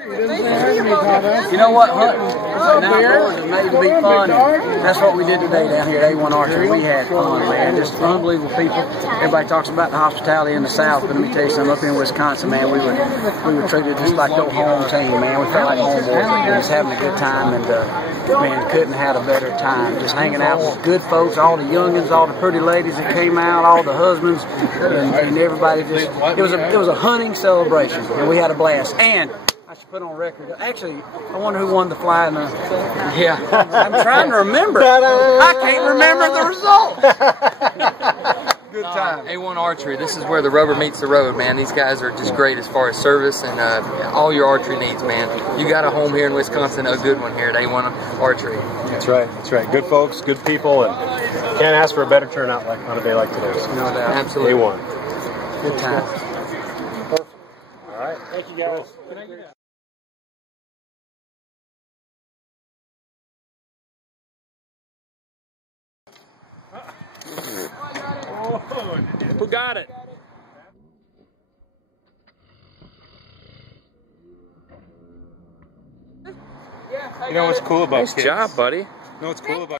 You know what, hunting outdoors is made to be fun. That's what we did today down here at A1 Archery. We had fun, man. Just unbelievable people. Everybody talks about the hospitality in the South, but let me tell you something. Up in Wisconsin, man, we were treated just like the home team, man. We felt like homeboys. We were just having a good time, and man, couldn't have had a better time. Just hanging out with good folks, all the youngins, all the pretty ladies that came out, all the husbands, and everybody. Just it was a hunting celebration, and we had a blast. And I should put on record. Actually, I wonder who won the fly in the. Yeah, I'm trying to remember. I can't remember the result. Good time. A1 Archery. This is where the rubber meets the road, man. These guys are just great as far as service and all your archery needs, man. You got a home here in Wisconsin, a good one here at A1 Archery. That's right. That's right. Good folks, good people, and can't ask for a better turnout like on a day like today. So. No doubt. Absolutely. A1. Good time. Perfect. All right. Thank you, guys. Who got it? You know what's cool about Nice kids? job, buddy. You know what's cool about